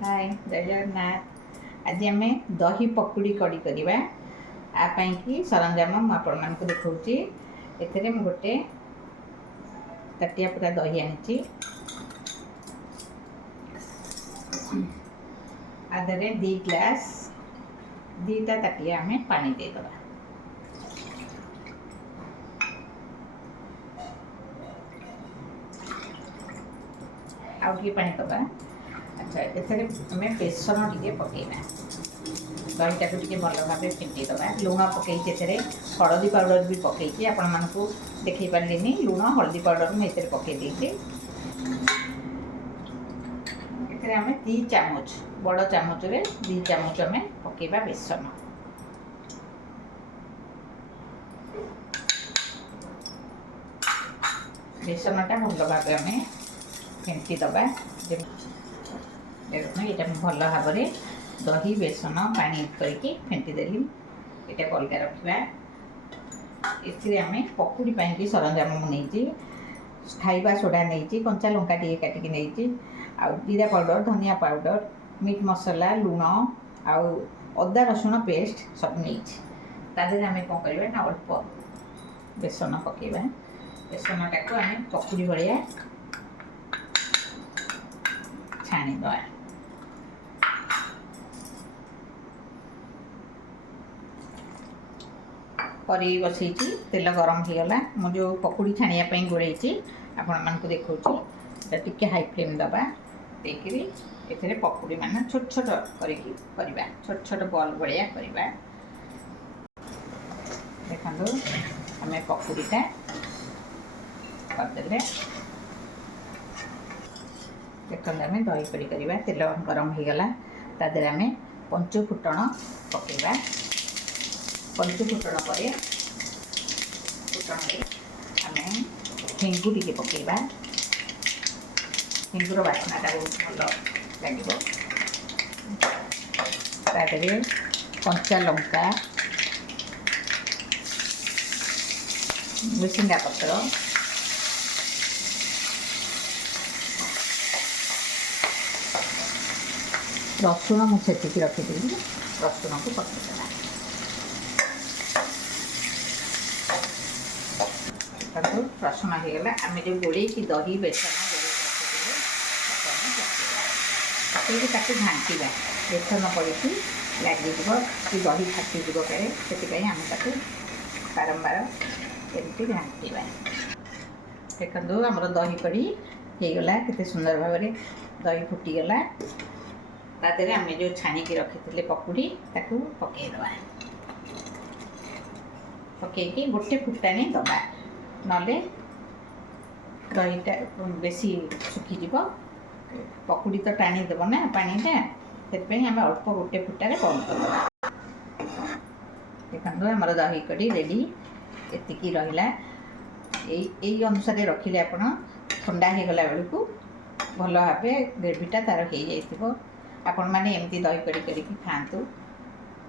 हाय जय जगन्नाथ। आज आम दही पकुड़ी कड़ी करवा कि सरंजाम आपको देखा ए गोटे ताटिया पूरा दही आनी आधे 2 ग्लास 2टा ताटिया आम पानी देदेबा। आगे पानी दबा। अच्छा एथेरे आम बेसन टे पकईना दहीटा को टे भल भाव फेंटी दबा। लुण पकई हलदी पाउडर भी पकई आपण मानू देखई पारे लुण हलदी पाउडर मुझे पकई आम 2 चामच बड़ चामच 2 चामच आम पकईबा बेसन। बेसनटा भल भाव आम फेंटी दबा। देखो ये भल भाव दही बेसन पानी करके फेंटी देली। यहाँ अलग रखा एम पकुड़ी की सरंजाम नहीं खाइबा सोडा नहीं कंचा लंका टे काटिकी नहीं जीरा पाउडर धनिया पाउडर मीट मसला लुण आउ अदा रसुण पेस्ट सब नहीं तादेह आम कौन करवा ना अल्प बेसन पकईबा। बेसनटा को आम पकुड़ी भाया छाणीद। करी बसई तेल गरम होगला मुझे पकुड़ी छाणियापाई गोलैची आपण मानक देखा टे हाई फ्लेम दबा देकरी ए पकुड़ी मान छोट छोट करवा छोट छोट बॉल भाया करवा। देखो आम पकुड़ीटा करदे देखो आम दही कड़ी करवा तेल गरम होगला तादेह आम पंचफुटण पकईबा। पंचफुटण पर फुटण आम हिंगु टे पकईबा। हिंगुर बासनाटा बहुत भल लगे तादेह कंचा लंका मिसिंगा पत्र रसुण मुझे छेचिकी रखीदी रसुण को पकईदेला। रसुण होगला आम जो गोले की दही बेसन पकईकी घाटा बेसन पड़ी लगे कि दही फाटी काले से आम बारंबार एमती घाटा। देखो आमर दही कड़ी होगला के सुंदर भाव में दही फुटीगला तादेह आम जो छाणिकी रखी पकुड़ी ताकू पकईदबा। पकईकी गोटे फुटाणी दबा नले दहीटा बेसी सुखीज पकुड़ी तो टाणी देव ना पानीटा से आम अल्प गोटे फुटारे बंद कर। देखो आमर दही कड़ी रेडी एतिकी रहा यही अनुसार रखिले आप ठंडा होगला बेलू भल भाव ग्रेवीटा तार हो जाइए। आपण मैंने एमती दही कड़ी करके खातु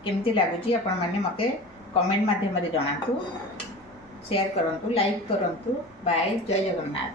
केमती लगुच आपण मैंने मत कमेंट माध्यम जनातु शेयर करंतु लाइक करंतु। बाय जय जगन्नाथ।